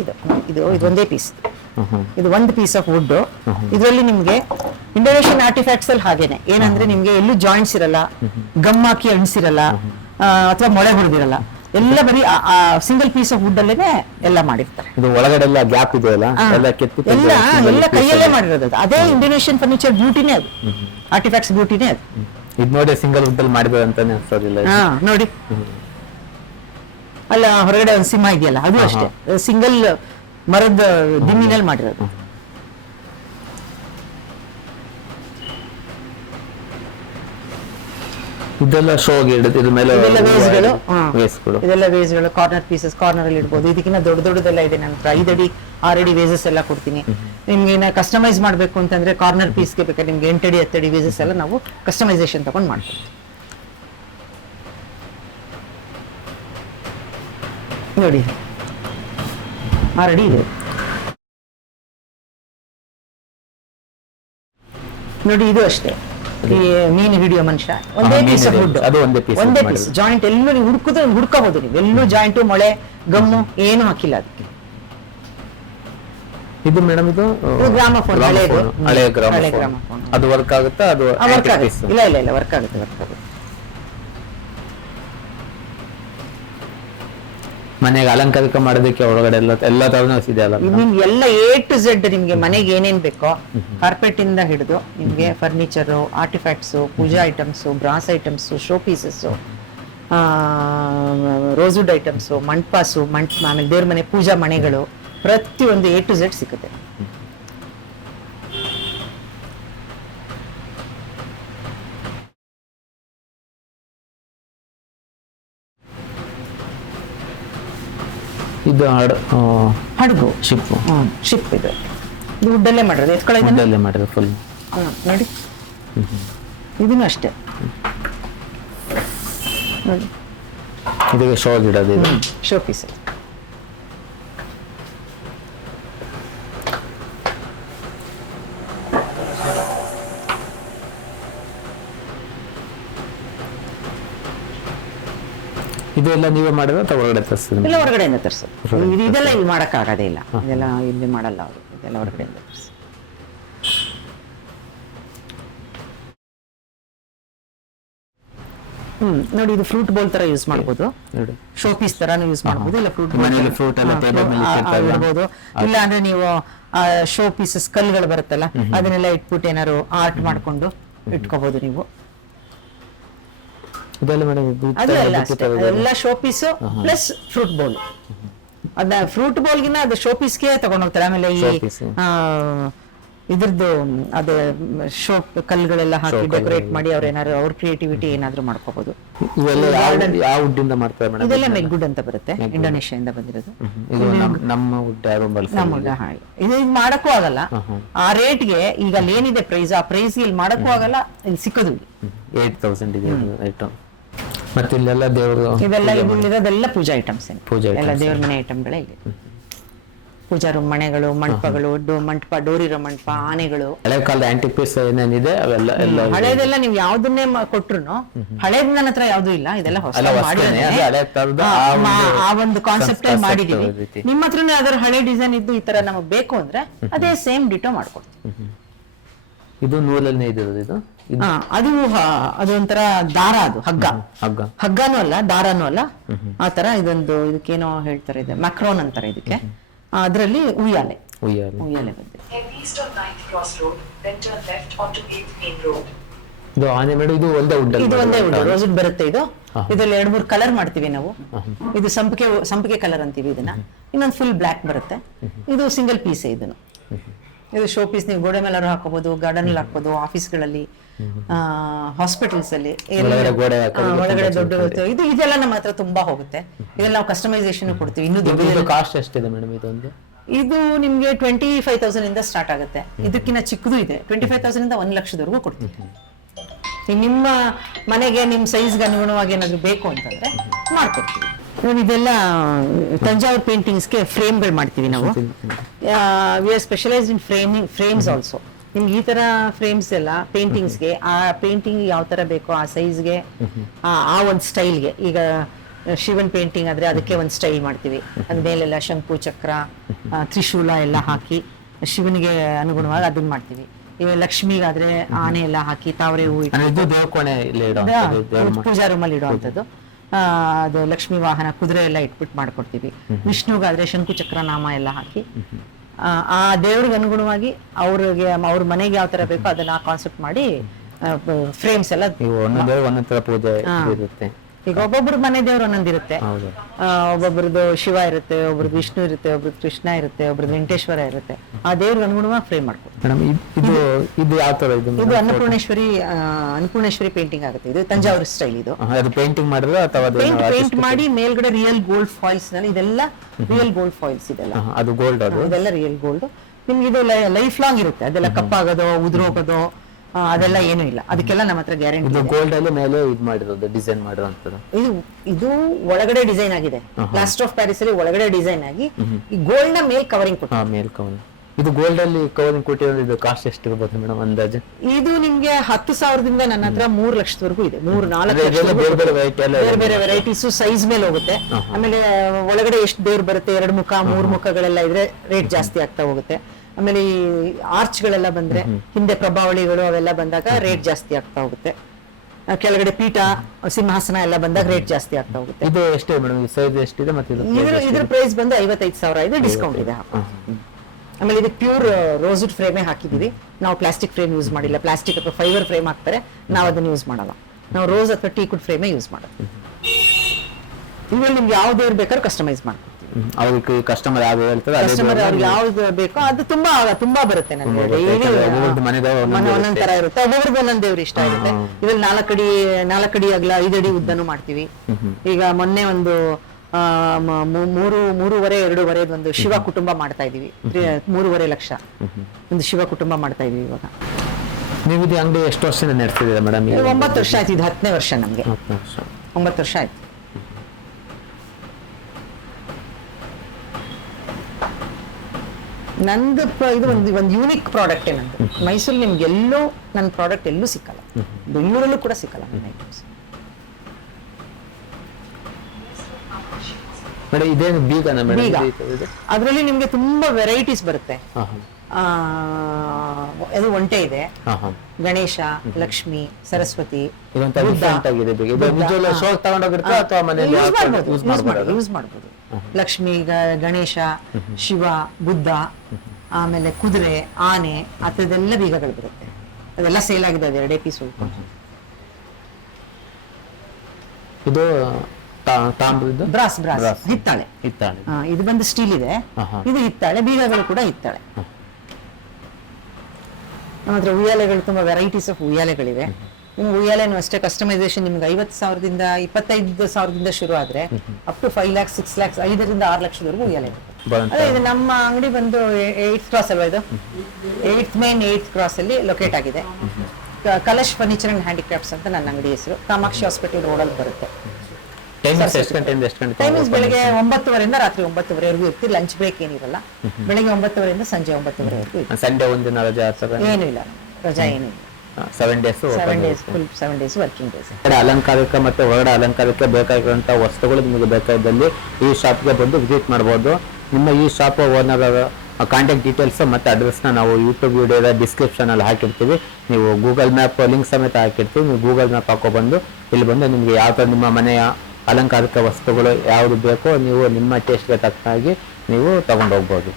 ಇದು ಒಂದೇ ಪೀಸ್, ಇದು ಒಂದು ಪೀಸ್ ಆಫ್ ವುಡ್. ಇದರಲ್ಲಿ ನಿಮ್ಗೆ ಇಂಡೋನೇಷಿಯನ್ ಆರ್ಟಿಫ್ಯಾಕ್ಟ್ಸ್ ಅಲ್ಲಿ ಹಾಗೇನೆ ಏನಂದ್ರೆ ನಿಮ್ಗೆ ಎಲ್ಲೂ ಜಾಯಿಂಟ್ಸ್ ಇರಲ್ಲ, ಗಮ್ ಹಾಕಿ ಅಣಿಸಿರಲ್ಲ ಅಥವಾ ಮೊಳೆ ಹೊಡೆದಿರಲ್ಲ, ಎಲ್ಲ ಬರೀ ಸಿಂಗಲ್ ಪೀಸ್ ಆಫ್ ವುಡ್ ಅಲ್ಲೇನೆ ಎಲ್ಲ ಮಾಡಿರ್ತಾರೆ. ಇದು ಒಳಗಡೆ ಎಲ್ಲ ಗ್ಯಾಪ್ ಇದೆಯಲ್ಲ, ಎಲ್ಲ ಕೈಯಲ್ಲೇ ಮಾಡಿರೋದು. ಅದೇ ಇಂಡೋನೇಷಿಯನ್ ಫರ್ನಿಚರ್ ಬ್ಯೂಟಿನೇ ಅದು, ಆರ್ಟಿಫ್ಯಾಕ್ಟ್ಸ್ ಬ್ಯೂಟಿನೇ ಅದು. ಇದು ನೋಡಿ ಸಿಂಗಲ್ ವುಡ್ ಅಲ್ಲಿ ಮಾಡಿದ್ರು ಅಂತಾನೆ ಅನ್ಸೋದಿಲ್ಲ. ನೋಡಿ ಅಲ್ಲ ಹೊರಗಡೆ ಒಂದು ಸಿಂಹ ಇದೆಯಲ್ಲ, ಅದು ಅಷ್ಟೇ ಸಿಂಗಲ್ ಮರದ ದಿಮ್ಮಿನಲ್ಲಿ ಮಾಡಿರೋದು. ಇದೆಲ್ಲ ಶೋಗೆ ಇಡುತ್ತೆ, ಇದ್ರ ಮೇಲೆ ಇದೆಲ್ಲ ವೇಸ್ಗಳು, ಕಾರ್ನರ್ ಪೀಸಸ್ ಕಾರ್ನರ್ ಅಲ್ಲಿ ಇಡ್ಬೋದು. ಇದಕ್ಕಿಂತ ದೊಡ್ಡದೆಲ್ಲ ಇದೆ ನನ್ನ ಹತ್ರ, 5 ಅಡಿ 6 ಅಡಿ ವೇಸಸ್ ಎಲ್ಲ ಕೊಡ್ತೀನಿ. ನಿಮ್ಗೆ ಕಸ್ಟಮೈಸ್ ಮಾಡ್ಬೇಕು ಅಂತಂದ್ರೆ ಕಾರ್ನರ್ ಪೀಸ್ಗೆ ಬೇಕಾದ್ರೆ ನಿಮ್ಗೆ 8 ಅಡಿ 10 ಅಡಿ ವೇಸಸ್ ಎಲ್ಲ ನಾವು ಕಸ್ಟಮೈಸೇಷನ್ ತಗೊಂಡು ಮಾಡ್ತೀವಿ. ನೋಡಿ 6 ಅಡಿ ಇದೆ. ನೋಡಿ ಇದು ಅಷ್ಟೇ, ಈ ಮೀನು ಹಿಡಿಯೋ ಮನುಷ್ಯ, ಒಂದೇ ಪೀಸ್ ಆಫ್ ವುಡ್, ಒಂದೇ ಪೀಸ್. ಜಾಯಿಂಟ್ ಎಲ್ಲೂ ನೀವು ಹುಡ್ಕೋಬಹುದು, ನೀವು ಎಲ್ಲೂ ಜಾಯಿಂಟು, ಮೊಳೆ, ಗಮ್ಮು ಏನು ಹಾಕಿಲ್ಲ ಅದಕ್ಕೆ. ಇದು ಮೇಡಮ್ ಇದು ಗ್ರಾಮಫೋನ್, ಹಳೆ ಗ್ರಾಮಫೋನ್. ಅದು ವರ್ಕ್ ಆಗುತ್ತಾ? ಅದು ವರ್ಕ್ ಆಗುತ್ತೆ, ಇಲ್ಲ ವರ್ಕ್ ಆಗುತ್ತೆ. ಮನೆಗೆ ಅಲಂಕಾರಿಕ ಮಾಡೋದಕ್ಕೆ ಒಳಗಡೆ ಎಲ್ಲ ತರನೂ ಇದೆ ಅಲ್ಲ ನಿಮ್ಗೆ ಎಲ್ಲ A to Z ನಿಮ್ಗೆ ಮನೆಗೆ ಏನೇನ್ ಬೇಕೋ, ಕಾರ್ಪೆಟ್ ಇಂದ ಹಿಡಿದು ನಿಮ್ಗೆ furniture, artefacts, pooja items, brass items, show pieces, rosewood items, ಮಂಟಪಾಸು, ಆಮೇಲೆ ದೇವ್ರ ಮನೆ ಪೂಜಾ ಮನೆಗಳು, ಪ್ರತಿಯೊಂದು A to Z ಸಿಗುತ್ತೆ. ಇದು ಹಡಗು, ಶಿಪ್ ಇದು ವುಡ್ಡಲ್ಲೇ ಮಾಡಿರೋದು, ಎತ್ಕೊಳ್ಳೋದಲ್ಲೇ ಮಾಡಿರೋದು ಫುಲ್. ನೋಡಿ ಇದನ್ನು ಅಷ್ಟೇ ನೋಡಿ, ಇದಕ್ಕೆ ಶೋ ಇಡೋದು, ಇದು ಶೋ ಪೀಸ್. ಇದೆಲ್ಲ ನೀವೇ ಮಾಡಿದ್ರೆ ಅಥವಾ ಹೊರಗಡೆ ತರಿಸ್ತೀವಿ? ಇಲ್ಲ, ಹೊರಗಡೆಯಿಂದ ತರಿಸೋದು. ಇದೆಲ್ಲ ಇಲ್ಲಿ ಮಾಡೋಕ್ಕಾಗೋದೇ ಇಲ್ಲ, ಇದೆಲ್ಲ ಇಲ್ಲಿ ಮಾಡಲ್ಲ ಅವರು, ಇದೆಲ್ಲ ಹೊರಗಡೆಯಿಂದ ತರಿಸಿ. ನೋಡಿ ಇದು ಫ್ರೂಟ್ ಬೌಲ್ ತರ ಯೂಸ್ ಮಾಡ್ಬೋದು, ಶೋ ಪೀಸ್ ತರಾನು ಯೂಸ್ ಮಾಡ್ಬೋದು, ಇಲ್ಲ ಫ್ರೂಟ್ ಇಡ್ಬೋದು. ಇಲ್ಲ ಅಂದ್ರೆ ನೀವು ಶೋ ಪೀಸಸ್ ಕಲ್ಲುಗಳು ಬರುತ್ತಲ್ಲ ಅದನ್ನೆಲ್ಲ ಇಟ್ಬಿಟ್ಟು ಏನಾದ್ರು ಆರ್ಟ್ ಮಾಡ್ಕೊಂಡು ಇಟ್ಕೋಬಹುದು ನೀವು. ಅದೆಲ್ಲ show piece plus fruit bowl. ಅದ ಫ್ರೂಟ್ ಬೌಲ್ಗಿನ ಅದು ಶೋ ಪೀಸ್ಗೆ ತಗೊಂಡ್ ಹೋಗ್ತಾರೆ. ಆಮೇಲೆ ಈ ಇದ್ರದ್ದು ಅದು ಶೋ ಕಲ್ಲುಗಳೆಲ್ಲ ಹಾಕಿ ಡೆಕೋರೇಟ್ ಮಾಡಿ ಅವ್ರ ಏನಾದ್ರು ಅವ್ರ ಕ್ರಿಯೇಟಿವಿಟಿ ಏನಾದ್ರು ಮಾಡ್ಕೋಬಹುದು. ಇದೆಲ್ಲ ಮೆಗ್ವುಡ್ ಅಂತ ಬರುತ್ತೆ, ಇಂಡೋನೇಷ್ಯಾದಿಂದ ಬಂದಿರೋದು. ಇದು ಮಾಡಕ್ಕೂ ಆಗಲ್ಲ ಆ ರೇಟ್ಗೆ. ಈಗ ಅಲ್ಲಿ ಏನಿದೆ ಪ್ರೈಸ್, ಆ ಪ್ರೈಸ್ ಇಲ್ಲಿ ಮಾಡಕ್ಕೂ ಆಗಲ್ಲ, ಇಲ್ಲಿ ಸಿಕ್ಕೋದು 8,000 ಇದೆ. ಮತ್ತೆ ಇಲ್ಲೆಲ್ಲ ದೇವರು, ಇದೆಲ್ಲ ಇಲ್ಲಿರೋದೆಲ್ಲ ಪೂಜಾ ಐಟಮ್ಸ್, ಎಲ್ಲ ದೇವ್ರ ಮನೆ ಐಟಮ್ಗಳೇ ಇದೆ. ಪೂಜಾ ರೂಮ್, ಮನೆಗಳು, ಮಂಟಪಗಳು, ಮಂಟಪ, ಡೋರಿರೋ ಮಂಟಪ, ಆನೆಗಳು, ಹಳೆ ಕಾಲದ ಆಂಟಿಕ್ ಪೀಸ್ ಏನೇನಿದೆ ಅವೆಲ್ಲ ಹಳೇದೆಲ್ಲ ನೀವು ಯಾವ್ದನ್ನೇ ಕೊಟ್ರು ಹಳೇದ್ ನನ್ನ ಹತ್ರ ಯಾವ್ದು ಇಲ್ಲ, ಇದೆಲ್ಲ ಹೊಸ ಆ ಒಂದು ಕಾನ್ಸೆಪ್ಟ್ ಅಲ್ಲಿ ಮಾಡಿದೀವಿ. ನಿಮ್ಮ ಹತ್ರನೇ ಅದರ ಹಳೆ ಡಿಸೈನ್ ಇದ್ದು ಈ ತರ ನಮಗ್ ಬೇಕು ಅಂದ್ರೆ ಅದೇ ಸೇಮ್ ಡಿಟೋ ಮಾಡ್ಕೊಡ್ತೀವಿ. ಇದು ನೂಲನ್ನೇ ಇದಿರೋದು, ಇದು ಅದೊಂಥರ ದಾರ, ಅದು ಹಗ್ಗನೂ ಅಲ್ಲ, ದಾರನೂ ಅಲ್ಲ, ಆ ತರ ಇದೊಂದು ಇದಕ್ಕೇನೋ ಹೇಳ್ತಾರೆ, ಇದೆ ಮ್ಯಾಕ್ರೋನ್ ಅಂತಾರೆ ಇದಕ್ಕೆ. ಅದರಲ್ಲಿ ಉಯ್ಯಾಲೆ ಬಂದಿದೆ. ಇದು ಒಂದೇ ವುಡ್, ರೋಸ್ವುಡ್ ಬರುತ್ತೆ. ಇದರಲ್ಲಿ 2-3 ಕಲರ್ ಮಾಡ್ತೀವಿ ನಾವು. ಇದು ಸಂಪಿಗೆ ಕಲರ್ ಅಂತೀವಿ ಇದನ್ನ. ಇನ್ನೊಂದು ಫುಲ್ ಬ್ಲಾಕ್ ಬರುತ್ತೆ. ಇದು ಸಿಂಗಲ್ ಪೀಸ್. ಇದನ್ನು ಇದು ಶೋ ಪೀಸ್ ನೀವು ಗೋಡೆ ಮೇಲೆ ಹಾಕೋಬಹುದು, ಗಾರ್ಡನ್ ಅಲ್ಲಿ ಹಾಕೋಬಹುದು, ಆಫೀಸ್ಗಳಲ್ಲಿ, ಹಾಸ್ಪಿಟಲ್ಸ್ ಅಲ್ಲಿ ಒಳಗಡೆ ದೊಡ್ಡ ಇದೆಲ್ಲ ನಮ್ಮ ಹತ್ರ ತುಂಬಾ ಹೋಗುತ್ತೆ. ಇದೆಲ್ಲ ನಾವು ಕಸ್ಟಮೈಸೇಷನ್ ಕೊಡ್ತೀವಿ. ಇನ್ನು ಕಾಸ್ಟ್ ಎಷ್ಟಿದೆ ಮೇಡಮ್ ಇದೊಂದು? ಇದು ನಿಮ್ಗೆ 25,000 ಇಂದ ಸ್ಟಾರ್ಟ್ ಆಗುತ್ತೆ. ಇದಕ್ಕಿಂತ ಚಿಕ್ಕದು ಇದೆ, 25,000 ಇಂದ 1 ಲಕ್ಷದವರೆಗೂ ಕೊಡ್ತೀವಿ. ನಿಮ್ಮ ಮನೆಗೆ ನಿಮ್ಮ ಸೈಜ್ಗೆ ಅನುಗುಣವಾಗಿ ಏನಾದ್ರು ಬೇಕು ಅಂತಂದ್ರೆ ಮಾಡ್ಕೊಡ್ತೀವಿ. ಇದೆಲ್ಲ ತಂಜಾವೂರ್ ಪೇಂಟಿಂಗ್ಸ್ಗೆ ಫ್ರೇಮ್ಗಳು ಮಾಡ್ತೀವಿ ನಾವು. V are specialised in frames also. ನಿಮ್ಗೆ ಈ ತರ ಫ್ರೇಮ್ಸ್ ಎಲ್ಲ ಪೇಂಟಿಂಗ್ಸ್ಗೆ, ಆ ಪೇಂಟಿಂಗ್ ಯಾವ ತರ ಬೇಕೋ ಆ ಸೈಜ್ಗೆ, ಆ ಒಂದು ಸ್ಟೈಲ್ಗೆ. ಈಗ ಶಿವನ್ ಪೇಂಟಿಂಗ್ ಆದ್ರೆ ಅದಕ್ಕೆ ಒಂದು ಸ್ಟೈಲ್ ಮಾಡ್ತೀವಿ. ಅದ ಮೇಲೆಲ್ಲ ಶಂಕು ಚಕ್ರ ತ್ರಿಶೂಲ ಎಲ್ಲ ಹಾಕಿ ಶಿವನಿಗೆ ಅನುಗುಣವಾಗಿ ಅದನ್ನ ಮಾಡ್ತೀವಿ. ಇವ ಲಕ್ಷ್ಮಿಗಾದ್ರೆ ಆನೆ ಎಲ್ಲ ಹಾಕಿ ತಾವರೆ ಹೂ ಪೂಜಾ ರೂಮಲ್ಲಿ ಇಡುವಂಥದ್ದು. ಅದು ಲಕ್ಷ್ಮಿ ವಾಹನ ಕುದುರೆ ಎಲ್ಲ ಇಟ್ಬಿಟ್ಟು ಮಾಡ್ಕೊಡ್ತೀವಿ. ವಿಷ್ಣುಗಾದ್ರೆ ಶಂಕು ಚಕ್ರ ನಾಮ ಎಲ್ಲ ಹಾಕಿ ಆ ದೇವ್ರಿಗೆ ಅನುಗುಣವಾಗಿ ಅವ್ರ ಮನೆಗೆ ಯಾವ ತರ ಬೇಕೋ ಅದನ್ನ ಕಾನ್ಸೆಪ್ಟ್ ಮಾಡಿ ಫ್ರೇಮ್ಸ್ ಎಲ್ಲ ಪೂಜೆ ಇರುತ್ತೆ. ಈಗ ಒಬ್ಬೊಬ್ರು ಮನೆ ದೇವ್ರು ಒಂದೊಂದಿರುತ್ತೆ. ಒಬ್ಬೊಬ್ರದ್ದು ಶಿವ ಇರುತ್ತೆ, ಒಬ್ರದ್ದು ವಿಷ್ಣು ಇರುತ್ತೆ, ಒಬ್ರದ್ದು ಕೃಷ್ಣ ಇರುತ್ತೆ, ಒಬ್ರದ್ದು ವೆಂಕಟೇಶ್ವರ ಇರುತ್ತೆ. ಆ ದೇವ್ರಿಗೆ ಅನುಗುಣವಾಗಿ ಫ್ರೇಮ್ ಮಾಡ್ಕೊಡ್ತೀವಿ. ಇದು ಅನ್ನಪೂರ್ಣೇಶ್ವರಿ ಪೇಂಟಿಂಗ್ ಆಗುತ್ತೆ. ಇದು ತಂಜಾವೂರು ಸ್ಟೈಲ್. ಇದು ಪೇಂಟಿಂಗ್ ಮಾಡಿದ್ರೆ ಅಥವಾ ಪೇಂಟ್ ಮಾಡಿ ಮೇಲ್ಗಡೆ ರಿಯಲ್ ಗೋಲ್ಡ್ ಫಾಯಿಲ್ಸ್ ನಲ್ಲಿ ಇದೆಲ್ಲ ರಿಯಲ್ ಗೋಲ್ಡ್ ಫಾಯಿಲ್ಸ್ ಇದೆಲ್ಲ. ಅದು ಗೋಲ್ಡ್, ಇದೆಲ್ಲ ರಿಯಲ್ ಗೋಲ್ಡ್. ನಿಮ್ಗೆ ಇದು ಲೈಫ್ ಲಾಂಗ್ ಇರುತ್ತೆ. ಅದೆಲ್ಲ ಕಪ್ಪಾಗೋದು ಉದುರೋಗೋದು ಅದೆಲ್ಲ ಏನು ಇಲ್ಲ. ಅದಕ್ಕೆಲ್ಲ ನಮ್ಮ ಹತ್ರ ಗ್ಯಾರಂಟಿ. ಗೋಲ್ಡ್ ಅಲ್ಲಿ ಮೇಲೆ ಇದು ಮಾಡಿರೋದು ಡಿಸೈನ್ ಮಾಡಿರೋಂಥದ್ದು. ಇದು ಒಳಗಡೆ ಡಿಸೈನ್ ಆಗಿದೆ. ಪ್ಲಾಸ್ಟರ್ ಆಫ್ ಪ್ಯಾರಿಸ್ ಅಲ್ಲಿ ಒಳಗಡೆ ಡಿಸೈನ್ ಆಗಿ ಈ ಗೋಲ್ಡ್ ನ ಮೇಲ್ ಕವರಿಂಗ್ ಕೊಟ್ಟು. ಮೇಲ್ ಕವರಿಂಗ್. ಇದು ಗೋಲ್ಡ್ ಅಲ್ಲಿ ಕವರಿಂಗ್ ಕೊಟ್ಟಿರೋದು. ಇದು ಕಾಸ್ಟ್ ಎಷ್ಟು ಇರ್ಬೋದು ಮೇಡಮ್ ಅಂದಾಜು? ಇದು ನಿಮ್ಗೆ 10,000ದಿಂದ ನನ್ನ ಹತ್ರ 3 ಲಕ್ಷದವರೆಗೂ ಇದೆ. 3-4 ಬೇರೆ ವೆರೈಟೀಸ್ ಸೈಜ್ ಮೇಲೆ ಹೋಗುತ್ತೆ. ಆಮೇಲೆ ಒಳಗಡೆ ಎಷ್ಟು ದೇವ್ರು ಬರುತ್ತೆ, 2 ಮುಖ 3 ಮುಖಗಳೆಲ್ಲ ಇದ್ರೆ ರೇಟ್ ಜಾಸ್ತಿ ಆಗ್ತಾ ಹೋಗುತ್ತೆ. ಆಮೇಲೆ ಈ ಆರ್ಚ್ ಗಳೆಲ್ಲ ಬಂದ್ರೆ, ಹಿಂದೆ ಪ್ರಭಾವಳಿಗಳು ಅವೆಲ್ಲ ಬಂದಾಗ ರೇಟ್ ಜಾಸ್ತಿ ಆಗ್ತಾ ಹೋಗುತ್ತೆ. ಕೆಳಗಡೆ ಪೀಠ ಸಿಂಹಾಸನ ಎಲ್ಲ ಬಂದಾಗ ರೇಟ್ ಜಾಸ್ತಿ ಆಗ್ತಾ ಹೋಗುತ್ತೆ. ಇದು ಎಷ್ಟು ಮೇಡಮ್? ಸೈಜ್ ಎಷ್ಟಿದೆ ಮತ್ತೆ ಇದ್ರ ಪ್ರೈಸ್ ಬಂದು 55,000 ಇದೆ. ಡಿಸ್ಕೌಂಟ್ ಇದೆ. ಆಮೇಲೆ ಇದು ಪ್ಯೂರ್ ರೋಸ್ವುಡ್ ಫ್ರೇಮೇ ಹಾಕಿದೀವಿ ನಾವು. ಪ್ಲಾಸ್ಟಿಕ್ ಫ್ರೇಮ್ ಯೂಸ್ ಮಾಡಿಲ್ಲ. ಪ್ಲಾಸ್ಟಿಕ್ ಅಥವಾ ಫೈಬರ್ ಫ್ರೇಮ್ ಹಾಕ್ತಾರೆ, ನಾವು ಅದನ್ನ ಯೂಸ್ ಮಾಡಲ್ಲ. ನಾವು ರೋಸ್ ಅಥವಾ ಟೀಕುಡ್ ಫ್ರೇಮೇ ಯೂಸ್ ಮಾಡೋದು. ಇದ್ರಲ್ಲಿ ನಿಮ್ಗೆ ಯಾವ ದೇವ್ರು ಬೇಕಾದ್ರೂ ಕಸ್ಟಮೈಸ್ ಮಾಡ್ತೀವಿ. ಅವ್ರಿಗೆ ಕಸ್ಟಮರ್ ಯಾವ್ದು ಹೇಳ್ತಾರೆ, ಕಸ್ಟಮರ್ ಅವ್ರಿಗೆ ಯಾವ್ದು ಬೇಕೋ ಅದು ತುಂಬಾ ಬರುತ್ತೆ. ನಮ್ಗೆ ಒಂದೊಂದ್ ತರ ಇರುತ್ತೆ. ಒಬ್ಬೊಬ್ರಿಗೆ ಒಂದೊಂದ್ ದೇವ್ರು ಇಷ್ಟ ಇರುತ್ತೆ. ಇದ್ರಲ್ಲಿ 4 ಅಡಿ ಅಗಲ 5 ಅಡಿ ಉದ್ದನು ಮಾಡ್ತೀವಿ. ಈಗ ಮೊನ್ನೆ ಒಂದು 3.5-2.5 ಒಂದು ಶಿವ ಕುಟುಂಬ ಮಾಡ್ತಾ ಇದೀವಿ. 3.5 ಲಕ್ಷ ಒಂದು ಶಿವ ಕುಟುಂಬ ಮಾಡ್ತಾ ಇದೀವಿ ಇವಾಗ. ನೀವು ಇದು ಅಂಗಡಿ ಎಷ್ಟು ವರ್ಷದಿಂದ ನಡೆಸ್ತಿದ್ದೀರಾ ಮೇಡಮ್? 9 ವರ್ಷ ಆಯ್ತು. ಇದು 10ನೇ ವರ್ಷ ನಮ್ಗೆ. 9 ವರ್ಷ ಆಯ್ತು. ನಂದು ಇದು ಒಂದು ಯೂನಿಕ್ ಪ್ರಾಡಕ್ಟ್. ನಂದು ಮೈಸೂರು ನಿಮ್ಗೆ ಎಲ್ಲೂ ನನ್ನ ಪ್ರಾಡಕ್ಟ್ ಎಲ್ಲೂ ಸಿಕ್ಕಲ್ಲ. ಬೆಂಗಳೂರಲ್ಲೂ ಕೂಡ ಸಿಕ್ಕಲ್ಲ ನನ್ನ ಐಟಮ್ಸ್. ಇದೇನು ಬೀಗ? ಅದರಲ್ಲಿ ನಿಮ್ಗೆ ತುಂಬಾ ವೆರೈಟೀಸ್ ಬರುತ್ತೆ. ಅದು ಒಂಟೆ ಇದೆ, ಗಣೇಶ, ಲಕ್ಷ್ಮಿ, ಸರಸ್ವತಿ, ಯೂಸ್ ಮಾಡ್ಬೋದು. ಲಕ್ಷ್ಮಿ, ಗಣೇಶ, ಶಿವ, ಬುದ್ಧ, ಆಮೇಲೆ ಕುದುರೆ, ಆನೆ, ಆ ಥರದ್ದೆಲ್ಲ ಬೀಗಗಳು ಬರುತ್ತೆ. ಅದೆಲ್ಲ ಸೇಲ್ ಆಗಿದೆ. ಅದು 2 ಪೀಸ್ ಇದು ಬ್ರಾಸ್ ಹಿತ್ತಾಳೆ. ಇದು ಬಂದು ಸ್ಟೀಲ್ ಇದೆ. ಇದು ಹಿತ್ತಾಳೆ. ಬೀಗಗಳು ಕೂಡ ಹಿತ್ತಾಳೆ. ನಮ್ಮ ಹತ್ರ ಉಯ್ಯಾಲೆಗಳು ತುಂಬಾ ವೆರೈಟೀಸ್ ಆಫ್ ಉಯ್ಯಾಲೆಗಳಿವೆ. ನಿಮ್ಗೆ ಉಯ್ಯಾಲೆನೂ ಅಷ್ಟೇ ಕಸ್ಟಮೈಸೇಷನ್ ನಿಮ್ಗೆ 50,000ದಿಂದ 25,000ದಿಂದ ಶುರು ಆದ್ರೆ ಅಪ್ ಟು 5 lakhs 6 lakhs 5ರಿಂದ 6 ಲಕ್ಷದವರೆಗೂ ಉಯ್ಯಾಲೆ ಅದೇ. ಇದು ನಮ್ಮ ಅಂಗಡಿ ಬಂದು 8th ಕ್ರಾಸ್ ಅಲ್ವಾ? ಇದು 8th ಮೇನ್ 8th ಕ್ರಾಸ್ ಅಲ್ಲಿ ಲೊಕೇಟ್ ಆಗಿದೆ. ಕಲಶ್ ಫರ್ನಿಚರ್ ಅಂಡ್ ಹ್ಯಾಂಡಿಕ್ರಾಫ್ಟ್ಸ್ ಅಂತ ನನ್ನ ಅಂಗಡಿ ಹೆಸರು. ಕಾಮಾಕ್ಷಿ ಹಾಸ್ಪಿಟಲ್ ರೋಡಲ್ಲಿ ಬರುತ್ತೆ. ಟೈಮಿಂಗ್ಸ್ ಬೆಳಿಗ್ಗೆ 9:00 ರಾತ್ರಿ 9:00ವರೆಗೂ ಇರ್ತೀವಿ. ಲಂಚ್ ಬ್ರೇಕ್ ಏನಿರಲ್ಲ. ಬೆಳಿಗ್ಗೆ 9:00 ಸಂಜೆ 9:00ವರೆಗೂ. ಸಂಡೇ ಒಂದಿನ ರಜಾ ಏನೂ ಇಲ್ಲ, ರಜಾ ಏನಿಲ್ಲ. 7 days full 7 days working days. ಅಲಂಕಾರಕ್ಕೆ ಮತ್ತೆ ಹೊರಗಡೆ ಅಲಂಕಾರಕ್ಕೆ ಬೇಕಾಗಿರುವಂತಹ ವಸ್ತುಗಳು ನಿಮಗೆ ಬೇಕಾದಲ್ಲಿ ಈ ಶಾಪ್ಗೆ ಬಂದು ವಿಸಿಟ್ ಮಾಡಬಹುದು. ನಿಮ್ಮ ಈ ಶಾಪ್ ಓನರ್ ಕಾಂಟ್ಯಾಕ್ಟ್ ಡೀಟೇಲ್ಸ್ ಮತ್ತೆ ಅಡ್ರೆಸ್ನ ನಾವು ಯೂಟ್ಯೂಬ್ ವಿಡಿಯೋದ ಡಿಸ್ಕ್ರಿಪ್ಷನ್ ಅಲ್ಲಿ ಹಾಕಿರ್ತೀವಿ. ನೀವು ಗೂಗಲ್ ಮ್ಯಾಪ್ ಲಿಂಕ್ ಸಮೇತ ಹಾಕಿರ್ತೀವಿ. ನೀವು ಗೂಗಲ್ ಮ್ಯಾಪ್ ಹಾಕೊಬಂದು ಇಲ್ಲಿ ಬಂದು ನಿಮಗೆ ಯಾವ ಥರ ನಿಮ್ಮ ಮನೆಯ ಅಲಂಕಾರಿಕ ವಸ್ತುಗಳು ಯಾವುದು ಬೇಕೋ ನೀವು ನಿಮ್ಮ ಟೇಸ್ಟ್ಗೆ ತಕ್ಕಾಗಿ ನೀವು ತಗೊಂಡು ಹೋಗ್ಬೋದು.